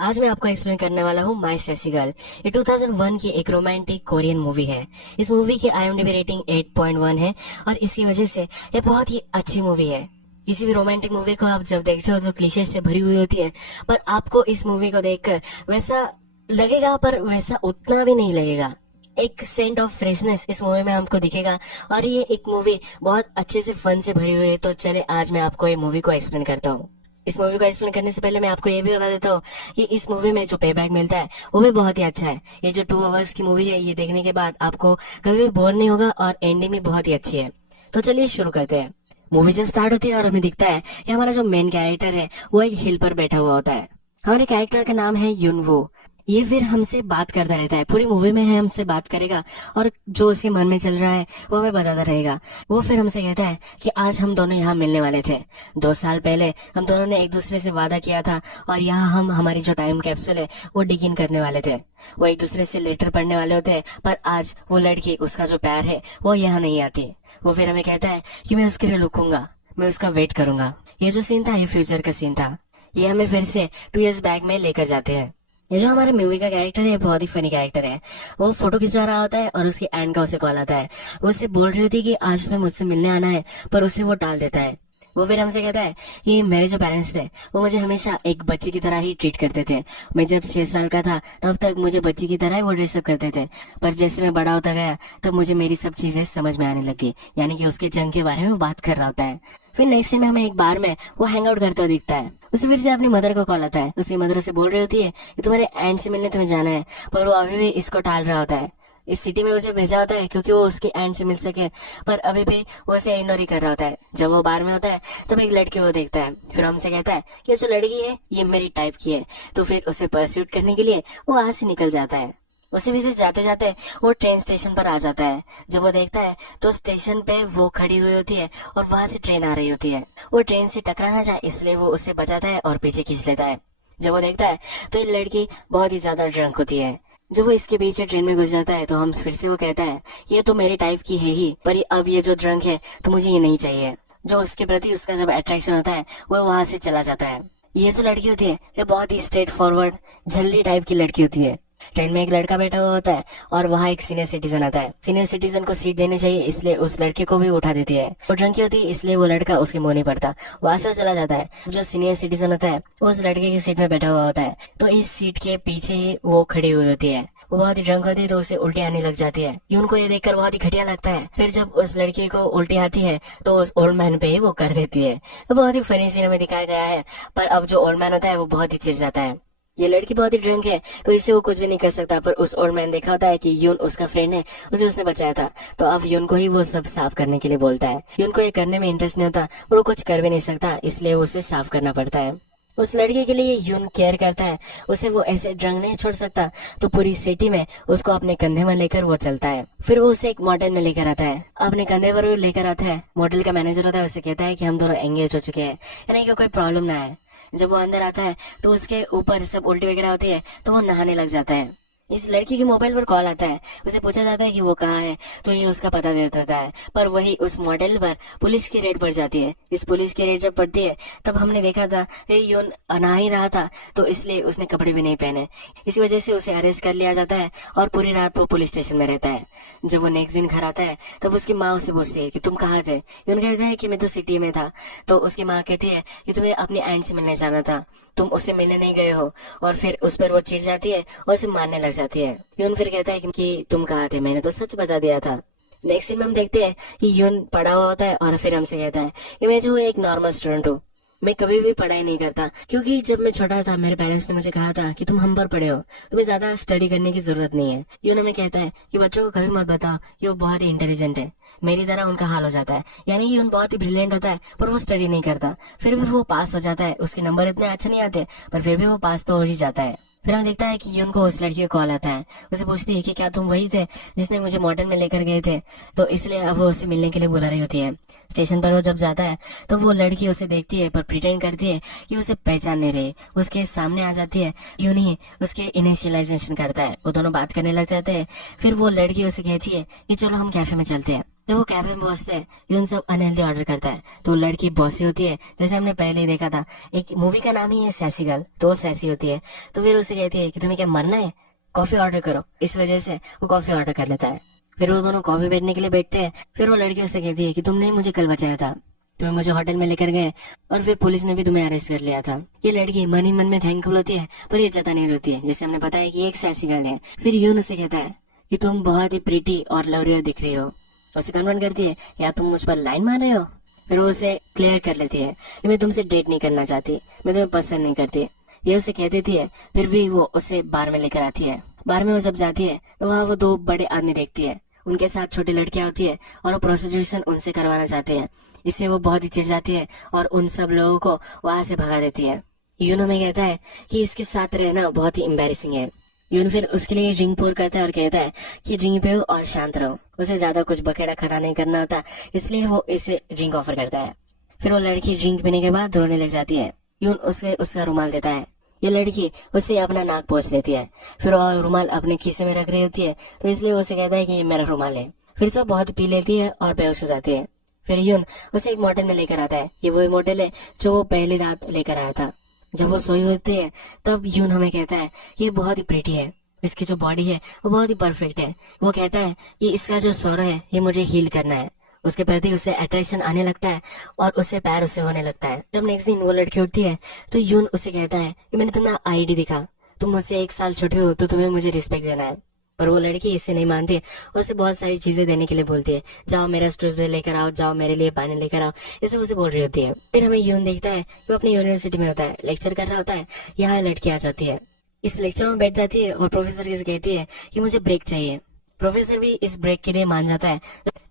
आज मैं आपको एक्सप्लेन करने वाला हूँ माय सेक्सी गर्ल। ये 2001 की एक रोमांटिक कोरियन मूवी है। इस मूवी की IMDb रेटिंग 8.1 है और इसकी वजह से ये बहुत ही अच्छी मूवी है। किसी भी रोमांटिक मूवी को आप जब देखते हो तो क्लीशे से भरी हुई होती है, पर आपको इस मूवी को देखकर वैसा लगेगा, पर वैसा उतना भी नहीं लगेगा। एक सेंट ऑफ फ्रेशनेस इस मूवी में हमको दिखेगा और ये एक मूवी बहुत अच्छे से फन से भरी हुई है। तो चले आज मैं आपको ये मूवी को एक्सप्लेन करता हूँ। इस मूवी को एक्सप्लेन करने से पहले मैं आपको ये भी बता देता हूँ कि इस मूवी में जो पे बैक मिलता है वो भी बहुत ही अच्छा है। ये जो 2 आवर्स की मूवी है, ये देखने के बाद आपको कभी भी बोर नहीं होगा और एंडिंग भी बहुत ही अच्छी है। तो चलिए शुरू करते हैं। मूवी जब स्टार्ट होती है और हमें दिखता है कि हमारा जो मेन कैरेक्टर है वो एक हिल पर बैठा हुआ होता है। हमारे कैरेक्टर का नाम है युनवो। ये फिर हमसे बात करता रहता है, पूरी मूवी में है हमसे बात करेगा और जो उसके मन में चल रहा है वो हमें बताता रहेगा। वो फिर हमसे कहता है कि आज हम दोनों यहाँ मिलने वाले थे। 2 साल पहले हम दोनों ने एक दूसरे से वादा किया था और यहाँ हम हमारी जो टाइम कैप्सूल है वो डिग इन करने वाले थे। वो एक दूसरे से लेटर पढ़ने वाले होते हैं, पर आज वो लड़की, उसका जो प्यार है, वो यहाँ नहीं आती। वो फिर हमें कहता है कि मैं उसके लिए रुकूंगा, मैं उसका वेट करूंगा। ये जो सीन था ये फ्यूचर का सीन था। ये हमें फिर से 2 इयर्स बैक में लेकर जाते हैं। ये जो हमारे मूवी का कैरेक्टर है बहुत ही फनी कैरेक्टर है। वो फोटो खिंचा रहा होता है और उसकी एंड का उसे कॉल आता है। वो उससे बोल रही थी कि आज उसमें मुझसे मिलने आना है, पर उसे वो टाल देता है। वो फिर हमसे कहता है कि मेरे जो पेरेंट्स थे वो मुझे हमेशा एक बच्चे की तरह ही ट्रीट करते थे। मैं जब 6 साल का था तब तक मुझे बच्चे की तरह ही वो ड्रेसअप करते थे, पर जैसे मैं बड़ा होता गया तब मुझे मेरी सब चीजें समझ में आने लगी। यानी कि उसके जंग के बारे में वो बात कर रहा होता है। फिर नेक्स्ट टाइम हमें एक बार में वो हैंग आउट करता हुआ दिखता है। उसे फिर से अपनी मदर को कॉल आता है। उसकी मदर उसे बोल रही होती है कि तुम्हारे एंड से मिलने तुम्हें जाना है, पर वो अभी भी इसको टाल रहा होता है। इस सिटी में उसे भेजा होता है क्योंकि वो उसके एंड से मिल सके, पर अभी भी वो उसे इग्नोर ही कर रहा होता है। जब वो बार में होता है तब एक लड़की को देखता है। फिर हमसे कहता है कि जो लड़की है ये मेरी टाइप की है। तो फिर उसे परस्यूट करने के लिए वो वहां से निकल जाता है। उसे भी से जाते जाते वो ट्रेन स्टेशन पर आ जाता है। जब वो देखता है तो स्टेशन पे वो खड़ी हुई होती है और वहां से ट्रेन आ रही होती है। वो ट्रेन से टकरा ना जाए इसलिए वो उससे बचाता है और पीछे खींच लेता है। जब वो देखता है तो ये लड़की बहुत ही ज्यादा ड्रंक होती है। जब वो इसके पीछे ट्रेन में घुस जाता है तो हम फिर से वो कहता है ये तो मेरे टाइप की है ही, पर अब ये जो ड्रंक है तो मुझे ये नहीं चाहिए। जो उसके प्रति उसका जब अट्रैक्शन होता है वो वहां से चला जाता है। ये जो लड़की होती है ये बहुत ही स्ट्रेट फॉरवर्ड झल्ली टाइप की लड़की होती है। ट्रेन में एक लड़का बैठा हुआ होता है और वहाँ एक सीनियर सिटीजन आता है। सीनियर सिटीजन को सीट देनी चाहिए इसलिए उस लड़के को भी उठा देती है। वो ड्रंकी होती है इसलिए वो लड़का उसके मुंह नहीं पड़ता, वहां से वो चला जाता है। जो सीनियर सिटीजन होता है वो उस लड़के की सीट में बैठा हुआ होता है। तो इस सीट के पीछे ही वो खड़ी हुई होती है। वो बहुत ही ड्रंक होती है तो उसे उल्टी आने लग जाती है। यून को ये देखकर बहुत ही घटिया लगता है। फिर जब उस लड़की को उल्टी आती है तो उस ओल्ड मैन पे ही वो कर देती है। बहुत ही फनी सीन में दिखाया गया है, पर अब जो ओल्ड मैन होता है वो बहुत ही चिढ़ जाता है। ये लड़की बहुत ही ड्रंक है तो इससे वो कुछ भी नहीं कर सकता, पर उस ओल्ड मैन देखा होता है कि यून उसका फ्रेंड है, उसे उसने बचाया था। तो अब यून को ही वो सब साफ करने के लिए बोलता है। यून को ये करने में इंटरेस्ट नहीं होता, पर वो कुछ कर भी नहीं सकता इसलिए उसे साफ करना पड़ता है। उस लड़की के लिए यून केयर करता है, उसे वो ऐसे ड्रंक नहीं छोड़ सकता, तो पूरी सिटी में उसको अपने कंधे में लेकर वो चलता है। फिर वो उसे एक मॉडल में लेकर आता है, अपने कंधे पर वो लेकर आता है। मॉडल का मैनेजर होता है, उसे कहता है कि हम दोनों एंगेज हो चुके हैं, यानी कि कोई प्रॉब्लम ना है। जब वो अंदर आता है तो उसके ऊपर सब उल्टी वगैरह होती है तो वो नहाने लग जाता है। इस लड़की के मोबाइल पर कॉल आता है, उसे पूछा जाता है कि वो कहाँ है, तो ये उसका पता दे देता है। पर वही उस मॉडल पर पुलिस की रेड पड़ जाती है। इस पुलिस की रेड जब पड़ती है तब हमने देखा था ये यून नहा ही रहा था, तो इसलिए उसने कपड़े भी नहीं पहने। इसी वजह से उसे अरेस्ट कर लिया जाता है और पूरी रात वो पुलिस स्टेशन में रहता है। जब वो नेक्स्ट दिन घर आता है तब उसकी माँ उससे पूछती है कि तुम कहाँ थे। यून कहता है कि मैं तो सिटी में था। तो उसकी माँ कहती है कि तुम्हें अपनी एंड से मिलने जाना था, तुम उससे मिलने नहीं गए हो। और फिर उस पर वो चिढ़ जाती है और उसे मारने लग जाती है। यून फिर कहता है कि तुम कहाँ थे, मैंने तो सच बता दिया था। नेक्स्ट सीन में हम देखते हैं कि यून पढ़ा हुआ होता है और फिर हमसे कहता है कि मैं जो एक नॉर्मल स्टूडेंट हूँ, मैं कभी भी पढ़ाई नहीं करता, क्योंकि जब मैं छोटा था मेरे पेरेंट्स ने मुझे कहा था कि तुम हम पर पढ़े हो, तुम्हें ज्यादा स्टडी करने की जरूरत नहीं है। यून हमें कहता है कि बच्चों को कभी मत बताओ कि वो बहुत ही इंटेलिजेंट है, मेरी तरह उनका हाल हो जाता है। यानी कि यून बहुत ही ब्रिलियंट होता है पर वो स्टडी नहीं करता, फिर भी वो पास हो जाता है। उसके नंबर इतने अच्छे नहीं आते पर फिर भी वो पास तो हो ही जाता है। फिर हम देखता है कि यून को उस लड़की का कॉल आता है। उसे पूछती है कि क्या तुम वही थे जिसने मुझे मॉडर्न में लेकर गए थे, तो इसलिए अब वो उसे मिलने के लिए बुला रही होती है। स्टेशन पर वो जब जाता है तो वो लड़की उसे देखती है पर प्रिटेंड करती है कि उसे पहचान नहीं रही। उसके सामने आ जाती है, यूं ही उसके इनिशियलाइजेशन करता है। वो दोनों बात करने लग जाते हैं। फिर वो लड़की उसे कहती है कि चलो हम कैफे में चलते हैं। जब वो कैफे में पहुंचते हैं यून सब अनहेल्दी ऑर्डर करता है। तो लड़की बॉसी होती है, जैसे हमने पहले ही देखा था, एक मूवी का नाम ही है सैसी गर्ल, तो वो सैसी होती है। तो फिर उसे कहती है कि तुम्हें क्या मरना है, कॉफी ऑर्डर करो। इस वजह से वो कॉफी ऑर्डर कर लेता है। फिर वो दोनों कॉफी बैठने के लिए बैठते हैं। फिर वो लड़की उससे कहती है कि तुमने ही मुझे कल बचाया था, तुम्हें मुझे होटल में लेकर गए और फिर पुलिस ने भी तुम्हें अरेस्ट कर लिया था। ये लड़की मन ही मन में थैंकफुल होती है, पर ये जता नहीं रहती है, जैसे हमने बताया कि एक सैसी गर्ल है। फिर यून उसे कहता है कि तुम बहुत ही प्रीटी और लवरियर दिख रही हो। उसे कन्फर्म करती है, या तुम मुझ पर लाइन मार रहे हो। फिर वो उसे क्लियर कर लेती है कि मैं तुमसे डेट नहीं करना चाहती, मैं तुम्हें पसंद नहीं करती। ये उसे कह देती है। फिर भी वो उसे बार में लेकर आती है। बार में वो जब जाती है तो वहाँ वो दो बड़े आदमी देखती है, उनके साथ छोटी लड़कियां होती है और वो प्रोस्टिट्यूशन उनसे करवाना चाहते हैं। इससे वो बहुत ही चिढ़ जाती है और उन सब लोगों को वहां से भगा देती है। यूनो में कहता है कि इसके साथ रहना बहुत ही एम्बैरेसिंग है। यून फिर उसके लिए ड्रिंक पोर करता है और कहता है कि ड्रिंक पियो और शांत रहो। उसे ज्यादा कुछ बखेड़ा खड़ा नहीं करना होता, इसलिए वो इसे ड्रिंक ऑफर करता है। फिर वो लड़की ड्रिंक पीने के बाद रोने लग जाती है। यून उसे उसका रुमाल देता है। ये लड़की उससे अपना नाक पोंछ लेती है। फिर वो रुमाल अपने खीसे में रख रही होती है, तो इसलिए उसे कहता है कि ये मेरा रुमाल है। फिर से वो बहुत पी लेती है और बेहोश हो जाती है। फिर यून उसे एक मोटेल में लेकर आता है। ये वही मोटेल है जो वो पहली रात लेकर आया था। जब वो सोई होती है तब यून हमें कहता है कि ये बहुत ही प्रीटी है, इसकी जो बॉडी है वो बहुत ही परफेक्ट है। वो कहता है कि इसका जो सौरा है ये मुझे हील करना है। उसके प्रति उसे अट्रैक्शन आने लगता है और उससे प्यार उसे होने लगता है। जब नेक्स्ट दिन वो लड़की उठती है तो यून उसे कहता है कि मैंने तुम्हें आईडी दिखा, तुम मुझसे 1 साल छोटे हो तो तुम्हें मुझे रिस्पेक्ट देना है। पर वो लड़की इससे नहीं मानती है, उसे बहुत सारी चीजें देने के लिए बोलती है। जाओ मेरा स्टूडेंट लेकर आओ, जाओ मेरे लिए पानी लेकर आओ, इसे उसे बोल रही होती है। फिर हमें यून देखता है कि वो अपनी यूनिवर्सिटी में होता है, लेक्चर कर रहा होता है। यहाँ लड़की आ जाती है, इस लेक्चर में बैठ जाती है और प्रोफेसर से कहती है कि मुझे ब्रेक चाहिए। प्रोफेसर भी इस ब्रेक के लिए मान जाता है।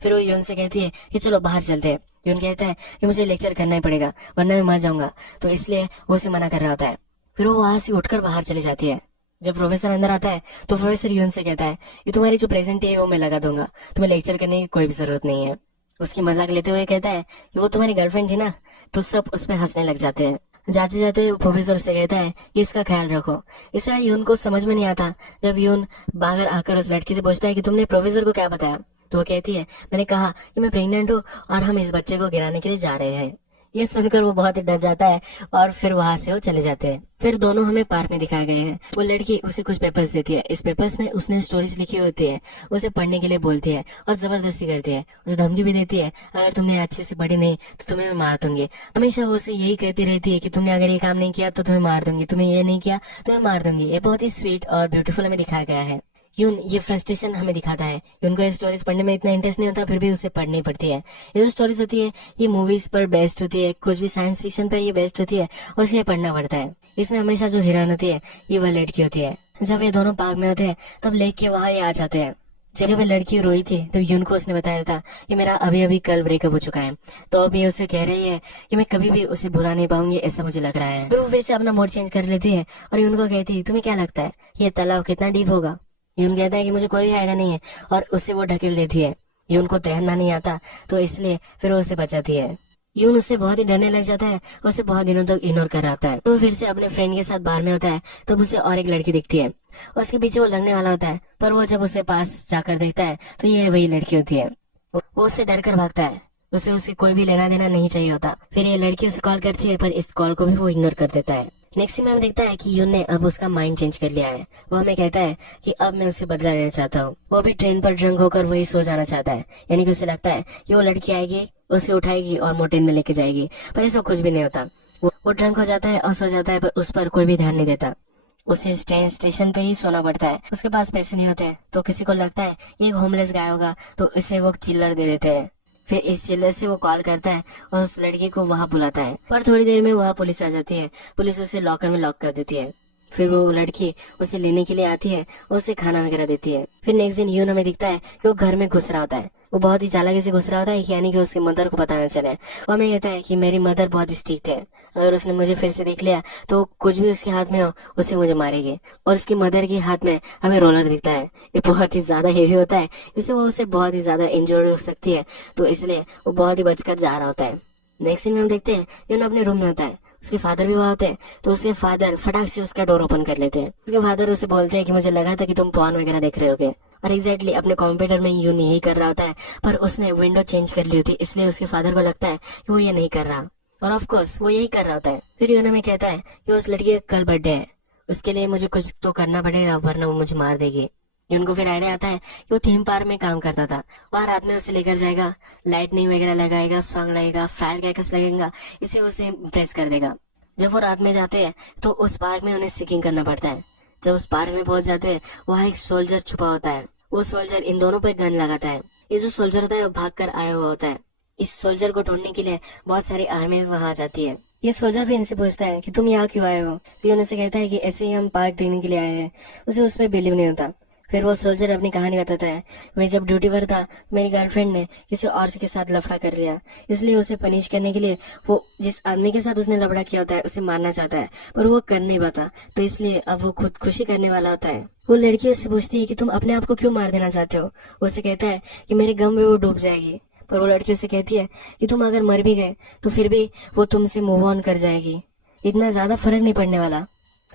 फिर वो यून से कहती है कि चलो बाहर चलते हैं। यून कहता है कि मुझे लेक्चर करना ही पड़ेगा वरना मैं मर जाऊंगा, तो इसलिए वो उसे मना कर रहा होता है। फिर वो वहां से उठकर बाहर चली जाती है। जब प्रोफेसर अंदर आता है तो प्रोफेसर यून से कहता है कि तुम्हारी जो प्रेजेंट है वो मैं लगा दूंगा, तुम्हें लेक्चर करने की कोई भी जरूरत नहीं है। उसकी मजाक लेते हुए कहता है कि वो तुम्हारी गर्लफ्रेंड थी ना, तो सब उस पर हंसने लग जाते हैं। जाते जाते प्रोफेसर से कहता है कि इसका ख्याल रखो। इसका यून को समझ में नहीं आता। जब यून बाहर आकर उस लड़की से पूछता है कि तुमने प्रोफेसर को क्या बताया, तो वो कहती है मैंने कहा कि मैं प्रेग्नेंट हूँ और हम इस बच्चे को गिराने के लिए जा रहे हैं। ये सुनकर वो बहुत ही डर जाता है और फिर वहां से वो चले जाते हैं। फिर दोनों हमें पार्क में दिखाए गए हैं। वो लड़की उसे कुछ पेपर्स देती है। इस पेपर्स में उसने स्टोरीज लिखी होती है, उसे पढ़ने के लिए बोलती है और जबरदस्ती करती है। उसे धमकी भी देती है, अगर तुमने अच्छे से पढ़ी नहीं तो तुम्हें मैं मार दूंगी। हमेशा उसे यही कहती रहती है कि तुमने अगर ये काम नहीं किया तो तुम्हें मार दूंगी, तुमने ये नहीं किया तो मैं मार दूंगी। ये बहुत ही स्वीट और ब्यूटीफुल हमें दिखाया गया है। यून ये फ्रस्ट्रेशन हमें दिखाता है। यून को ये स्टोरीज पढ़ने में इतना इंटरेस्ट नहीं होता, फिर भी उसे पढ़नी पड़ती है। ये जो स्टोरीज होती है ये मूवीज पर बेस्ड होती है, कुछ भी साइंस फिक्शन पर ये बेस्ड होती है और इसे पढ़ना पड़ता है। इसमें हमेशा जो हीरोइन होती है ये वह लड़की होती है। जब ये दोनों पार्क में होते हैं तब लेक के वहां ये आ जाते हैं। जब वह लड़की रोई थी तब यून को उसने बताया था कि मेरा अभी अभी कल ब्रेकअप हो चुका है, तो अभी उसे कह रही है कि मैं कभी भी उसे भुला नहीं पाऊंगी, ऐसा मुझे लग रहा है। तो वो फिर से अपना मूड चेंज कर लेती है और यून को कहती है तुम्हें क्या लगता है ये तालाब कितना डीप होगा। यून कहता है कि मुझे कोई आइडिया नहीं है और उससे वो ढकेल देती है। यून को तैरना नहीं आता तो इसलिए फिर वो उसे बचाती है। यून उससे बहुत ही डरने लग जाता है, उसे बहुत दिनों तक इग्नोर कर रहा होता है। तो फिर से अपने फ्रेंड के साथ बाहर में होता है तब उसे और एक लड़की दिखती है। उसके पीछे वो लगने वाला होता है, पर वो जब उसे पास जाकर देखता है तो ये वही लड़की होती है। वो उससे डर कर भागता है, उसे कोई भी लेना देना नहीं चाहिए होता। फिर ये लड़की उसे कॉल करती है पर इस कॉल को भी वो इग्नोर कर देता है। नेक्स्ट सीन में हमें देखता है कि यून ने अब उसका माइंड चेंज कर लिया है। वो हमें कहता है कि अब मैं उससे बदला लेना चाहता हूँ। वो भी ट्रेन पर ड्रंक होकर वही सो जाना चाहता है, यानी कि उसे लगता है कि वो लड़की आएगी, उसे उठाएगी और मोटेल में लेके जाएगी, पर ऐसा कुछ भी नहीं होता। वो ड्रंक हो जाता है और सो जाता है, पर उस पर कोई भी ध्यान नहीं देता। उसे ट्रेन स्टेशन पे ही सोना पड़ता है। उसके पास पैसे नहीं होते तो किसी को लगता है ये एक होमलेस गाय होगा, तो इसे वो चिल्लर दे देते हैं। फिर इस चिल्लर से वो कॉल करता है और उस लड़की को वहां बुलाता है, पर थोड़ी देर में वहां पुलिस आ जाती है। पुलिस उसे लॉकर में लॉक कर देती है। फिर वो लड़की उसे लेने के लिए आती है और उसे खाना वगैरह देती है। फिर नेक्स्ट दिन यून हमें दिखता है कि वो घर में घुस रहा होता है। वो बहुत ही चालाकी से घुस रहा होता है, यानी कि उसकी मदर को पता न चले। वो हमें कहता है कि मेरी मदर बहुत स्ट्रिक्ट है, अगर उसने मुझे फिर से देख लिया तो कुछ भी उसके हाथ में हो उसे मुझे मारेगी। और उसकी मदर के हाथ में हमें रोलर दिखता है, ये बहुत ही ज्यादा हेवी होता है, इससे वो उसे बहुत ही ज्यादा इंजर्ड हो सकती है, तो इसलिए वो बहुत ही बचकर जा रहा होता है। नेक्स्ट सीन में हम देखते हैं यून अपने रूम में होता है। उसके फादर भी वहाँ होते हैं, तो उसके फादर फटाक से उसका डोर ओपन कर लेते हैं। उसके फादर उसे बोलते हैं कि मुझे लगा था कि तुम पॉर्न वगैरह देख रहे होगे और एग्जैक्टली अपने कंप्यूटर में यून यही कर रहा होता है, पर उसने विंडो चेंज कर ली होती है, इसलिए उसके फादर को लगता है कि वो ये नहीं कर रहा, और ऑफ कोर्स वो यही कर रहा होता है। फिर यून हमें कहता है कि उस लड़की का कल बर्थडे है, उसके लिए मुझे कुछ तो करना पड़ेगा वरना वो मुझे मार देगी। उनको फिर आइडिया आता है कि वो थीम पार्क में काम करता था, वहाँ रात में उसे लेकर जाएगा, लाइटनिंग वगैरह लगाएगा, सॉन्ग लगेगा, फायर क्रैकर्स लगेगा, इसे उसे इम्प्रेस कर देगा। जब वो रात में जाते हैं तो उस पार्क में उन्हें सिकिंग करना पड़ता है। जब उस पार्क में पहुंच जाते हैं वहाँ एक सोल्जर छुपा होता है, वो सोल्जर इन दोनों पर गन लगाता है। ये जो सोल्जर होता है वो भाग कर आया हुआ होता है। इस सोल्जर को ढूंढने के लिए बहुत सारी आर्मी वहाँ आ जाती है। ये सोल्जर भी इनसे पूछता है कि तुम यहाँ क्यों आए हो, तो उनसे कहता है कि ऐसे ही हम पार्क देखने के लिए आए हैं। उसे उसमें बिलीव नहीं होता। फिर वो सोल्जर अपनी कहानी बताता है, मैं जब ड्यूटी पर था मेरी गर्लफ्रेंड ने किसी और के साथ लफड़ा कर लिया, इसलिए उसे पनिश करने के लिए वो जिस आदमी के साथ उसने लफड़ा किया होता है उसे मारना चाहता है, पर वो कर नहीं पाता, तो इसलिए अब वो खुदकुशी करने वाला होता है। वो लड़की उससे पूछती है कि तुम अपने आप को क्यों मार देना चाहते हो। वो उसे कहता है कि मेरे गम में वो डूब जाएगी, पर वो लड़की उसे कहती है कि तुम अगर मर भी गए तो फिर भी वो तुमसे मूव ऑन कर जाएगी, इतना ज्यादा फर्क नहीं पड़ने वाला।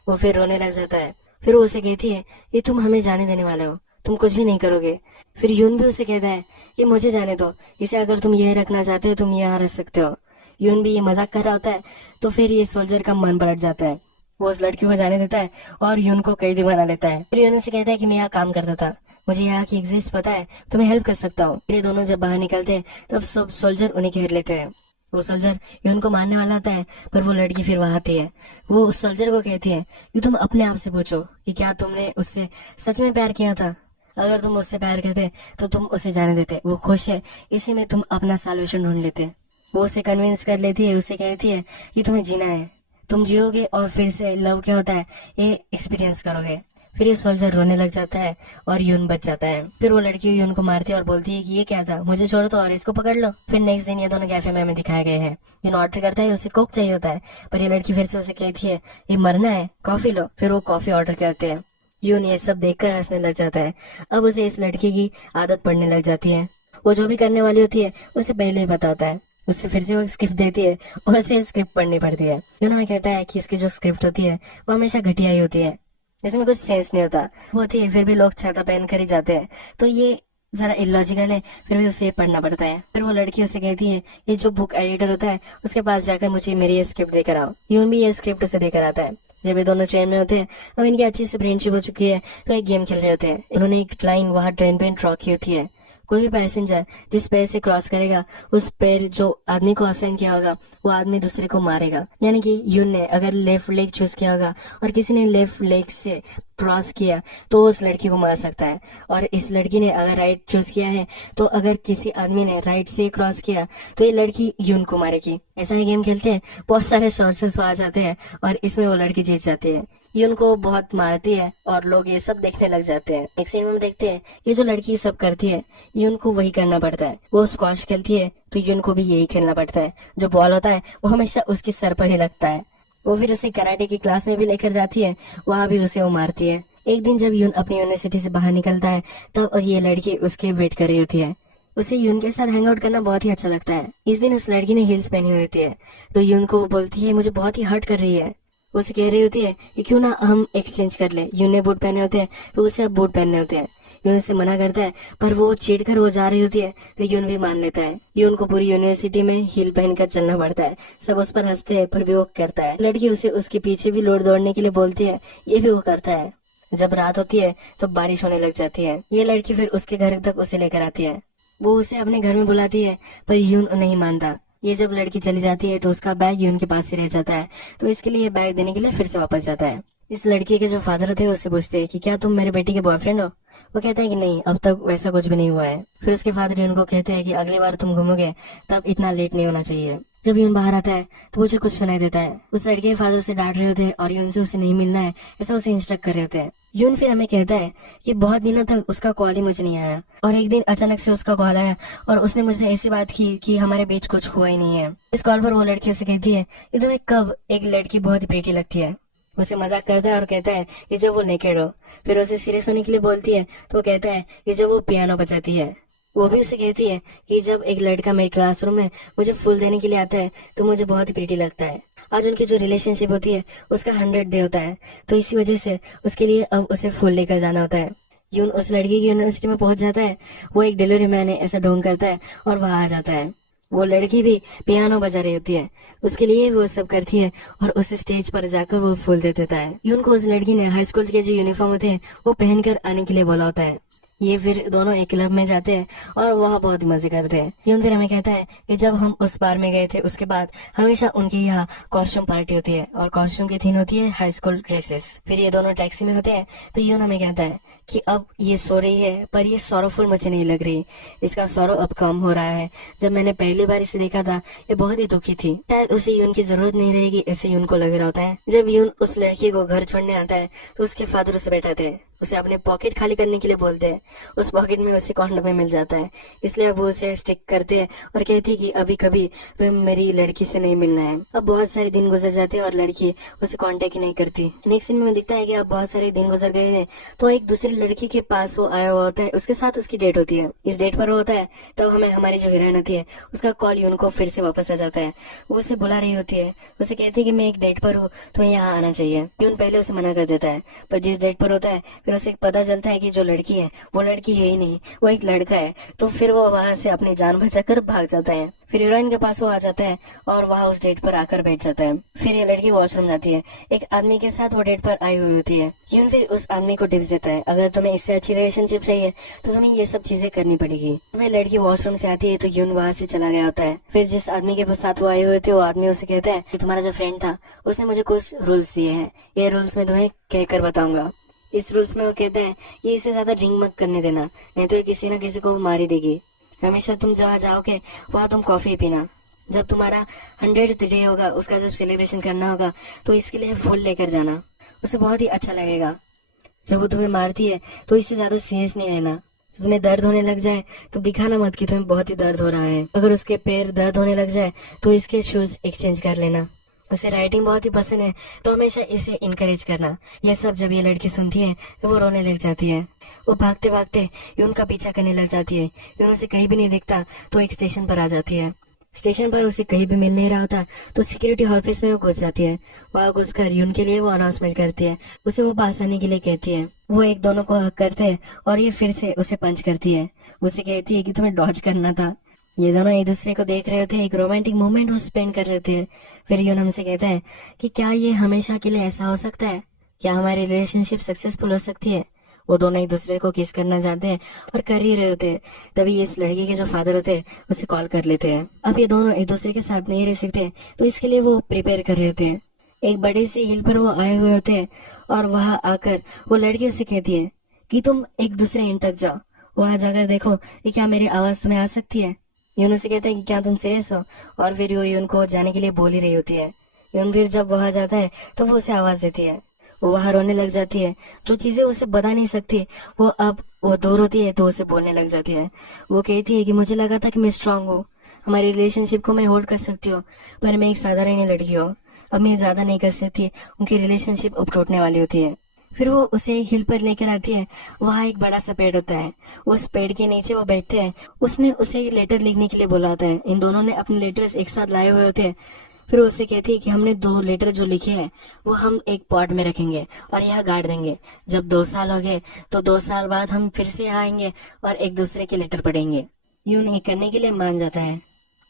वो फिर रोने लग जाता है। फिर वो उसे कहती है कि तुम हमें जाने देने वाले हो, तुम कुछ भी नहीं करोगे। फिर यून भी उसे कहता है कि मुझे जाने दो, इसे अगर तुम ये रखना चाहते हो तुम यहाँ रख सकते हो। यून भी ये मजाक कर रहा होता है, तो फिर ये सोल्जर का मन पलट जाता है। वो उस लड़की को जाने देता है और यून को कैदी बना लेता है। फिर यून से कहता है कि मैं यहाँ काम करता था, मुझे यहाँ की एग्जिस्ट पता है, तुम्हें हेल्प कर सकता हूँ। ये दोनों जब बाहर निकलते हैं तब सब सोल्जर उन्हें घेर लेते हैं। वो सोल्जर यून को मारने वाला होता है, पर वो लड़की फिर वहां आती है। वो उस सोल्जर को कहती है कि तुम अपने आप से पूछो कि क्या तुमने उससे सच में प्यार किया था। अगर तुम उससे प्यार करते तो तुम उसे जाने देते, वो खुश है, इसी में तुम अपना सॉल्यूशन ढूंढ लेते। वो उसे कन्विंस कर लेती है, उसे कहती है कि तुम्हें जीना है, तुम जियोगे और फिर से लव क्या होता है ये एक्सपीरियंस करोगे। फिर ये सोल्जर रोने लग जाता है और यून बच जाता है। फिर वो लड़की यून को मारती है और बोलती है कि ये क्या था, मुझे छोड़ दो और इसको पकड़ लो। फिर नेक्स्ट दिन ये दोनों कैफे में हमें दिखाए गए हैं। यून ऑर्डर करता है, उसे कोक चाहिए होता है, पर ये लड़की फिर से उसे कहती है ये मरना है, कॉफी लो। फिर वो कॉफी ऑर्डर करते हैं। यून ये सब देखकर हंसने लग जाता है। अब उसे इस लड़की की आदत पड़ने लग जाती है। वो जो भी करने वाली होती है उसे पहले ही पता होता है। उससे फिर से वो स्क्रिप्ट देती है और उसे स्क्रिप्ट पढ़नी पड़ती है। यून हमें कहता है कि इसकी जो स्क्रिप्ट होती है वो हमेशा घटिया ही होती है, इसमें कुछ सेंस नहीं होता होती है, फिर भी लोग छाता पहन कर ही जाते हैं, तो ये जरा इलॉजिकल है, फिर भी उसे पढ़ना पड़ता है। फिर वो लड़की उसे कहती है ये जो बुक एडिटर होता है उसके पास जाकर मुझे मेरी ये स्क्रिप्ट देकर आओ। यून भी ये स्क्रिप्ट उसे देकर आता है। जब ये दोनों ट्रेन में होते हैं अब इनकी अच्छी से फ्रेंडशिप हो चुकी है, तो एक गेम खेल रहे होते हैं। इन्होंने एक लाइन वहाँ ट्रेन पे ड्रॉ की होती है, कोई भी पैसेंजर जिस पैर से क्रॉस करेगा उस पैर जो आदमी को असाइन किया होगा वो आदमी दूसरे को मारेगा। यानी कि यून ने अगर लेफ्ट लेग चूज किया होगा और किसी ने लेफ्ट लेग से क्रॉस किया तो उस लड़की को मार सकता है, और इस लड़की ने अगर राइट चूज किया है तो अगर किसी आदमी ने राइट से क्रॉस किया तो ये लड़की यून को मारेगी। ऐसा ही गेम खेलते हैं, बहुत सारे सोर्सेस आ जाते हैं और इसमें वो लड़की जीत जाती है। यून को बहुत मारती है और लोग ये सब देखने लग जाते हैं। एक सीन में देखते हैं ये जो लड़की सब करती है यून को वही करना पड़ता है। वो स्क्वॉश खेलती है तो यून को भी यही खेलना पड़ता है। जो बॉल होता है वो हमेशा उसके सर पर ही लगता है। वो फिर उसे कराटे की क्लास में भी लेकर जाती है, वहाँ भी उसे वो मारती है। एक दिन जब यून अपनी यूनिवर्सिटी से बाहर निकलता है तब ये लड़की उसके वेट कर रही होती है। उसे यून के साथ हैंग आउट करना बहुत ही अच्छा लगता है। इस दिन उस लड़की ने हील्स पहनी हुई होती है, तो यून को वो बोलती है मुझे बहुत ही हर्ट कर रही है। उसे कह रही होती है कि क्यों ना हम एक्सचेंज कर ले, यून ने बूट पहने होते हैं तो उसे अब बूट पहनने होते हैं। यून से मना करता है पर वो चिढ़ कर वो जा रही होती है तो यून भी मान लेता है। यून को पूरी यूनिवर्सिटी में हील पहनकर चलना पड़ता है। सब उस पर हंसते हैं पर भी वो करता है। लड़की उसे उसके पीछे भी लोड दौड़ने के लिए बोलती है, ये भी वो करता है। जब रात होती है तो बारिश होने लग जाती है। ये लड़की फिर उसके घर तक उसे लेकर आती है। वो उसे अपने घर में बुलाती है पर यून नहीं मानता। ये जब लड़की चली जाती है तो उसका बैग यून के पास ही रह जाता है, तो इसके लिए बैग देने के लिए फिर से वापस जाता है। इस लड़की के जो फादर थे उससे पूछते हैं कि क्या तुम मेरे बेटी के बॉयफ्रेंड हो। वो कहता है कि नहीं, अब तक वैसा कुछ भी नहीं हुआ है। फिर उसके फादर यून को कहते हैं कि अगली बार तुम घूमोगे तब इतना लेट नहीं होना चाहिए। जब यून बाहर आता है तो मुझे कुछ सुनाई देता है। उस लड़के के फादर उसे डांट रहे होते हैं और यून से उसे नहीं मिलना है ऐसा उसे इंस्ट्रक्ट कर रहे होते हैं। यून फिर हमें कहता है कि बहुत दिनों तक उसका कॉल ही मुझे नहीं आया, और एक दिन अचानक से उसका कॉल आया और उसने मुझसे ऐसी बात की कि हमारे बीच कुछ हुआ ही नहीं है। इस कॉल पर वो लड़की उसे कहती है कि तुम्हें कब एक लड़की बहुत ही प्रीटी लगती है। उसे मजाक करता है और कहता है कि जब वो नेकेड हो। फिर उसे सीरियस होने के लिए बोलती है तो वो कहता है कि जब वो पियानो बजाती है। वो भी उसे कहती है कि जब एक लड़का मेरे क्लासरूम में मुझे फूल देने के लिए आता है तो मुझे बहुत ही प्रीटी लगता है। आज उनकी जो रिलेशनशिप होती है उसका 100 डे होता है, तो इसी वजह से उसके लिए अब उसे फूल लेकर जाना होता है। यून उस लड़की की यूनिवर्सिटी में पहुंच जाता है। वो एक डिलीवरी मैन है ऐसा ढोंग करता है और वहां आ जाता है। वो लड़की भी पियानो बजा रही होती है, उसके लिए वो सब करती है और उस स्टेज पर जाकर वो फूल दे देता है। यून को उस लड़की ने हाई स्कूल के जो यूनिफॉर्म होते हैं वो पहनकर आने के लिए बोला होता है। ये फिर दोनों एक क्लब में जाते हैं और वहाँ बहुत मजे करते हैं। यून फिर हमें कहता है कि जब हम उस बार में गए थे उसके बाद हमेशा उनके यहाँ कॉस्ट्यूम पार्टी होती है और कॉस्ट्यूम की थीम होती है हाई स्कूल ड्रेसेस। फिर ये दोनों टैक्सी में होते हैं तो यून हमें कहता है कि अब ये सो रही है पर ये सॉरोफुल मुझे नहीं लग रही, इसका सॉरो अब कम हो रहा है। जब मैंने पहली बार इसे देखा था ये बहुत ही दुखी थी, शायद उसे यून की जरूरत नहीं रहेगी ऐसे यून को लग रहा होता है। जब यून उस लड़की को घर छोड़ने आता है तो उसके फादर उसे बैठाते हैं, उसे अपने पॉकेट खाली करने के लिए बोलते हैं। उस पॉकेट में उसे कॉन्डम मिल जाता है, इसलिए अब वो उसे स्टिक करते हैं और कहती है कि अभी कभी तो मेरी लड़की से नहीं मिलना है। अब बहुत सारे दिन गुजर जाते हैं और लड़की उसे कांटेक्ट नहीं करती। नेक्स्ट सीन में दिखता है कि अब बहुत सारे दिन गुजर गए हैं तो एक दूसरी लड़की के पास वो आया हुआ होता है, उसके साथ उसकी डेट होती है। इस डेट पर वो होता है तब हमें हमारी जो हीरोइन होती है उसका कॉल यून को फिर से वापस आ जाता है। वो उसे बुला रही होती है, उसे कहती है कि मैं एक डेट पर हूँ तो यहाँ आना चाहिए। यून पहले उसे मना कर देता है पर जिस डेट पर होता है फिर उसे पता चलता है कि जो लड़की है वो लड़की है ही नहीं, वो एक लड़का है। तो फिर वो वहां से अपनी जान बचाकर भाग जाता है। फिर हीरोइन के पास वो आ जाता है और वहाँ उस डेट पर आकर बैठ जाता है। फिर ये लड़की वॉशरूम जाती है, एक आदमी के साथ वो डेट पर आई हुई होती है। यून फिर उस आदमी को टिप्स देता है अगर तुम्हें इससे अच्छी रिलेशनशिप चाहिए तो तुम्हें ये सब चीजें करनी पड़ेगी। वह लड़की वॉशरूम से आती है तो यून वहाँ से चला गया होता है। फिर जिस आदमी के साथ वो आए हुए थे वो आदमी उसे कहता है कि तुम्हारा जो फ्रेंड था उसने मुझे कुछ रूल्स दिए हैं, ये रूल्स मैं तुम्हें कहकर बताऊंगा। इस रूल्स में वो कहते हैं ये इससे ज्यादा ड्रिंक मत करने देना, नहीं तो ये किसी न किसी को मार ही देगी। हमेशा तुम जहाँ जाओगे वहाँ तुम कॉफी पीना। जब तुम्हारा 100th डे होगा उसका जब सेलिब्रेशन करना होगा तो इसके लिए फूल लेकर जाना, उसे बहुत ही अच्छा लगेगा। जब वो तुम्हें मारती है तो इससे ज्यादा सीरियस नहीं लेना। तो तुम्हें दर्द होने लग जाए तो दिखाना मत कि तुम्हें बहुत ही दर्द हो रहा है। अगर उसके पैर दर्द होने लग जाए तो इसके शूज एक्सचेंज कर लेना। उसे राइटिंग बहुत ही पसंद है तो हमेशा इसे इनकरेज करना। यह सब जब ये लड़की सुनती है तो वो रोने लग जाती है। वो भागते भागते यून का पीछा करने लग जाती है। यून उसे कहीं भी नहीं दिखता तो एक स्टेशन पर आ जाती है। स्टेशन पर उसे कहीं भी मिल नहीं रहा होता तो सिक्योरिटी ऑफिस में वो घुस जाती है। वहाँ घुसकर यून के लिए वो अनाउंसमेंट करती है, उसे वो पास आने के लिए कहती है। वो एक दोनों को हक करते हैं और ये फिर से उसे पंच करती है। उसे कहती है कि तुम्हें डॉज करना था। ये दोनों एक दूसरे को देख रहे होते हैं, एक रोमांटिक मोमेंट वो स्पेंड कर रहे थे। फिर यून हमसे कहता है कि क्या ये हमेशा के लिए ऐसा हो सकता है, क्या हमारी रिलेशनशिप सक्सेसफुल हो सकती है। वो दोनों एक दूसरे को किस करना चाहते हैं और कर ही रहे होते हैं। तभी इस लड़की के जो फादर होते हैं उसे कॉल कर लेते हैं। अब ये दोनों एक दूसरे के साथ नहीं रह सकते तो इसके लिए वो प्रिपेयर कर रहे होते हैं। एक बड़े से हिल पर वो आए हुए होते हैं और वहां आकर वो लड़की से कहती है कि तुम एक दूसरे एंड तक जाओ, वहां जाकर देखो कि क्या मेरी आवाज तुम्हें आ सकती है। यून से कहता है कि क्या तुम सीरियस हो, और फिर वो यून को जाने के लिए बोल ही रही होती है। यून फिर जब वहां जाता है तो वो उसे आवाज देती है। वो वहां रोने लग जाती है, जो चीजें उसे बता नहीं सकती वो अब वो दूर होती है तो उसे बोलने लग जाती है। वो कहती है कि मुझे लगा था कि मैं स्ट्रांग हूँ, हमारी रिलेशनशिप को मैं होल्ड कर सकती हूँ, पर मैं एक साधारण लड़की हूँ, अब मैं ज्यादा नहीं कर सकती। उनकी रिलेशनशिप अब टूटने वाली होती है। फिर वो उसे हिल पर लेकर आती है। वहाँ एक बड़ा सा पेड़ होता है, उस पेड़ के नीचे वो बैठते हैं। उसने उसे लेटर लिखने के लिए बोला होता है। इन दोनों ने अपने लेटर्स एक साथ लाए हुए होते हैं। फिर वो उससे कहती है कि हमने 2 लेटर जो लिखे हैं वो हम एक पॉट में रखेंगे और यहाँ गाड़ देंगे। जब 2 साल हो गए तो 2 साल बाद हम फिर से यहाँ आएंगे और एक दूसरे के लेटर पढ़ेंगे। यूं नहीं करने के लिए मान जाता है।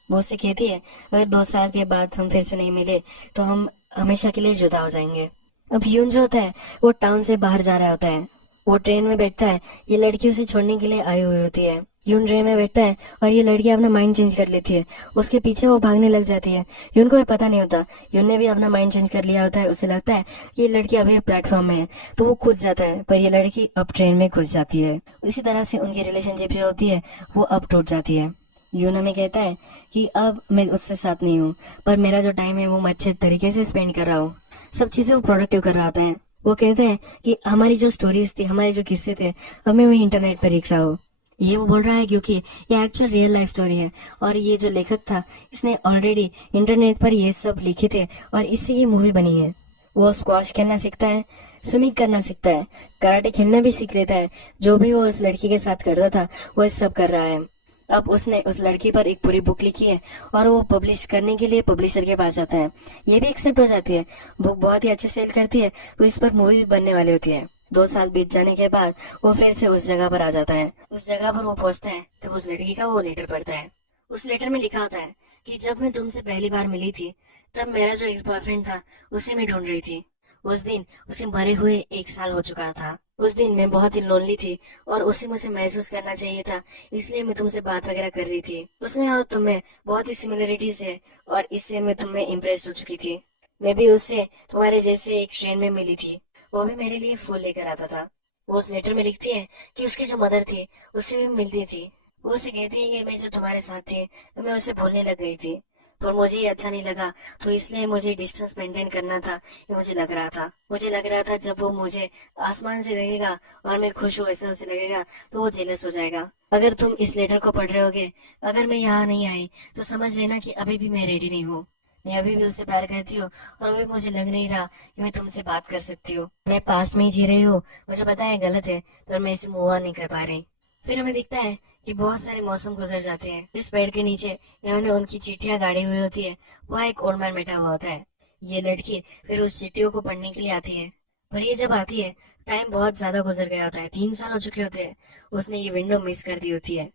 वो उससे कहती है अगर 2 साल के बाद हम फिर से नहीं मिले तो हम हमेशा के लिए जुदा हो जाएंगे। अब यून जो होता है वो टाउन से बाहर जा रहा होता है। वो ट्रेन में बैठता है, ये लड़की उसे छोड़ने के लिए आई हुई होती है। यून ट्रेन में बैठता है और ये लड़की अपना माइंड चेंज कर लेती है। उसके पीछे वो भागने लग जाती है। यून को ये पता नहीं होता, यून ने भी अपना माइंड चेंज कर लिया होता है। उसे लगता है कि ये लड़की अभी प्लेटफॉर्म में है तो वो कूद जाता है, पर ये लड़की अब ट्रेन में घुस जाती है। इसी तरह से उनकी रिलेशनशिप जो होती है वो अब टूट जाती है। यून हमें कहता है कि अब मैं उससे साथ नहीं हूँ, पर मेरा जो टाइम है वो मैं अच्छे तरीके से स्पेंड कर रहा हूँ, सब चीजें वो प्रोडक्टिव कर रहा होता है। वो कहते हैं कि हमारी जो स्टोरीज थी, हमारे जो किस्से थे, अब मैं वही इंटरनेट पर लिख रहा हूँ। ये वो बोल रहा है क्योंकि ये एक्चुअल रियल लाइफ स्टोरी है और ये जो लेखक था इसने ऑलरेडी इंटरनेट पर ये सब लिखे थे और इससे ये मूवी बनी है। वो स्क्वॉश खेलना सीखता है, स्विमिंग करना सीखता है, कराटे खेलना भी सीख लेता है। जो भी वो उस लड़की के साथ करता था वो सब कर रहा है। अब उसने उस लड़की पर एक पूरी बुक लिखी है और वो पब्लिश करने के लिए पब्लिशर के पास जाता है। ये भी एक्सेप्ट हो जाती है। बुक बहुत ही अच्छे सेल करती है तो इस पर मूवी भी बनने वाली होती है। 2 साल बीत जाने के बाद वो फिर से उस जगह पर आ जाता है। उस जगह पर वो पहुंचता है तब उस लड़की का वो लेटर पढ़ता है। उस लेटर में लिखा होता है कि जब मैं तुमसे पहली बार मिली थी तब मेरा जो एक्स बॉयफ्रेंड था उसे मैं ढूंढ रही थी। उस दिन उसे मरे हुए 1 साल हो चुका था। उस दिन मैं बहुत ही लोनली थी और उसे मुझे महसूस करना चाहिए था, इसलिए मैं तुमसे बात वगैरह कर रही थी। उसमें और तुम में बहुत ही सिमिलरिटीज है और इससे मैं तुम में इम्प्रेस हो चुकी थी। मैं भी उससे तुम्हारे जैसे एक ट्रेन में मिली थी। वो भी मेरे लिए फूल लेकर आता था। वो उस लेटर में लिखती है कि उसकी जो मदर थी उससे भी मिलती थी। वो उसे कहती है कि मैं जो तुम्हारे साथ थी तो मैं उसे भूलने लग गई थी, पर मुझे ये अच्छा नहीं लगा, तो इसलिए मुझे डिस्टेंस मेंटेन करना था। ये मुझे लग रहा था जब वो मुझे आसमान से देखेगा और मैं खुश हूँ ऐसा उसे लगेगा तो वो जेलस हो जाएगा। अगर तुम इस लेटर को पढ़ रहे होगे, अगर मैं यहाँ नहीं आई तो समझ लेना कि अभी भी मैं रेडी नहीं हूँ। मैं अभी भी उससे प्यार करती हूँ और अभी मुझे लग नहीं रहा कि मैं तुमसे बात कर सकती हूँ। मैं पास्ट में ही जी रही हूँ, मुझे पता है गलत है, पर मैं इसे मूव ऑन नहीं कर पा रही। फिर हमें दिखता है कि बहुत सारे मौसम गुजर जाते हैं। जिस पेड़ के नीचे इन्होंने उनकी चिट्ठियां गाड़ी हुई होती है वहाँ एक ओल्ड मैन बैठा हुआ होता है। ये लड़की फिर उस चिट्ठियों को पढ़ने के लिए आती है, पर ये जब आती है टाइम बहुत ज्यादा गुजर गया होता है, 3 साल हो चुके होते हैं। उसने ये विंडो मिस कर दी होती है।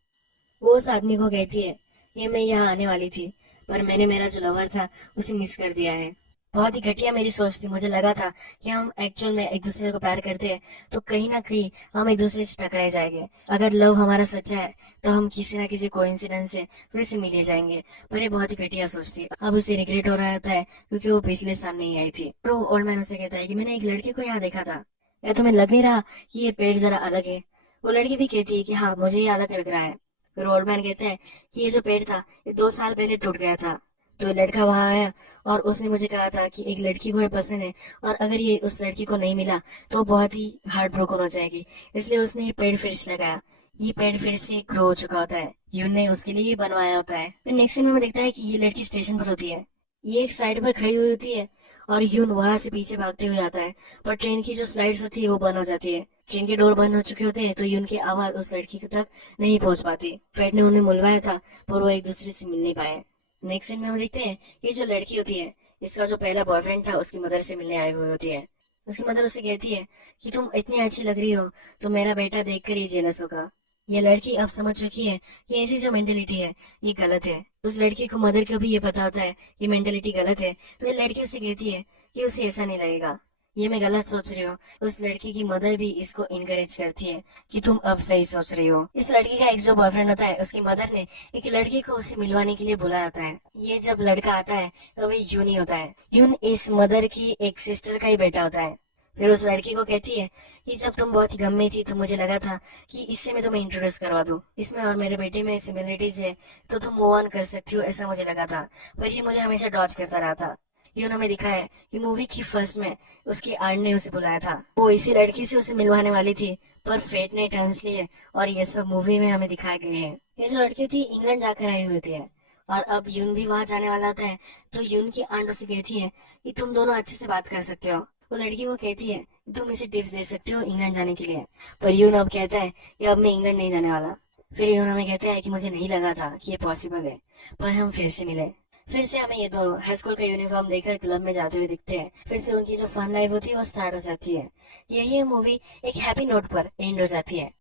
वो उस आदमी को कहती है कि मैं यहाँ आने वाली थी, पर मैंने मेरा जो लवर था उसे मिस कर दिया है। बहुत ही घटिया मेरी सोच थी। मुझे लगा था कि हम एक्चुअल में एक दूसरे को प्यार करते हैं तो कहीं ना कहीं हम एक दूसरे से टकराए जाएंगे। अगर लव हमारा सच्चा है तो हम किसी ना किसी कोइंसिडेंस से फिर से मिले जाएंगे। पर ये बहुत ही घटिया सोच थी। अब उसे रिग्रेट हो रहा होता है क्योंकि वो पिछले साल नहीं आई थी। तो ओल्ड मैन उसे कहता है कि मैंने एक लड़की को यहाँ देखा था, या तुम्हें लग नहीं रहा कि ये पेड़ जरा अलग है? वो लड़की भी कहती है कि हाँ, मुझे ये अलग लग रहा है। फिर ओल्ड मैन कहते हैं कि ये जो पेड़ था ये 2 साल पहले टूट गया था। तो लड़का वहां आया और उसने मुझे कहा था कि एक लड़की को ये पसंद है और अगर ये उस लड़की को नहीं मिला तो बहुत ही हार्ट ब्रोकन हो जाएगी, इसलिए उसने ये पेड़ फिर से लगाया। ये पेड़ फिर से ग्रो हो चुका होता है, यून ने उसके लिए ही बनवाया होता है। फिर नेक्स्ट सीन में देखता है कि ये लड़की स्टेशन पर होती है। ये एक साइड पर खड़ी हुई होती है और यून वहां से पीछे भागते हुए आता है, पर ट्रेन की जो स्लाइड्स होती है वो बंद हो जाती है। ट्रेन के डोर बंद हो चुके होते हैं तो यून की आवाज उस लड़की तक नहीं पहुंच पाती। फ्रेड ने उन्हें बुलवाया था पर वो एक दूसरे से मिल नहीं पाए। नेक्स्ट सीन में हम देखते हैं कि जो लड़की होती है, इसका जो पहला बॉयफ्रेंड था उसकी मदर से मिलने आई हुई होती है। उसकी मदर उसे कहती है कि तुम इतनी अच्छी लग रही हो तो मेरा बेटा देखकर ये जेलस होगा। ये लड़की अब समझ चुकी है कि ऐसी जो मेंटेलिटी है ये गलत है। उस लड़की को मदर को भी ये पता होता है ये मेंटेलिटी गलत है, तो ये लड़की उसे कहती है कि उसे ऐसा नहीं लगेगा, ये मैं गलत सोच रही हूँ। उस लड़की की मदर भी इसको इनकरेज करती है कि तुम अब सही सोच रही हो। इस लड़की का एक जो बॉयफ्रेंड होता है उसकी मदर ने एक लड़की को उसे मिलवाने के लिए बुलाया होता है। ये जब लड़का आता है तो वही यून ही होता है। यून इस मदर की एक सिस्टर का ही बेटा होता है। फिर उस लड़की को कहती है कि जब तुम बहुत ही गम में थी तो मुझे लगा था कि इससे मैं तुम्हें इंट्रोड्यूस करवा दूं, इसमें और मेरे बेटे में सिमिलरिटीज है तो तुम मूव ऑन कर सकती हो, ऐसा मुझे लगा था। पर ये मुझे हमेशा डॉज करता रहा था। यून हमें दिखा है कि मूवी की फर्स्ट में उसकी आंट ने उसे बुलाया था, वो इसी लड़की से उसे मिलवाने वाली थी, पर फेट ने टर्न्स लिए और ये सब मूवी में हमें दिखाए गए हैं। ये जो लड़की थी इंग्लैंड जाकर आई हुई थी और अब यून भी वहां जाने वाला होता है, तो यून की आंट उसे कहती है कि तुम दोनों अच्छे से बात कर सकते हो। वो लड़की को कहती है तुम इसे टिप्स दे सकते हो इंग्लैंड जाने के लिए, पर यून अब कहता है कि अब मैं इंग्लैंड नहीं जाने वाला। फिर यून हमें कहता है कि मुझे नहीं लगा था कि ये पॉसिबल है, पर हम फिर से मिले। फिर से हमें ये दोनों हाई स्कूल का यूनिफॉर्म देकर क्लब में जाते हुए दिखते हैं। फिर से उनकी जो फन लाइफ होती है वो स्टार्ट हो जाती है। यही मूवी एक हैप्पी नोट पर एंड हो जाती है।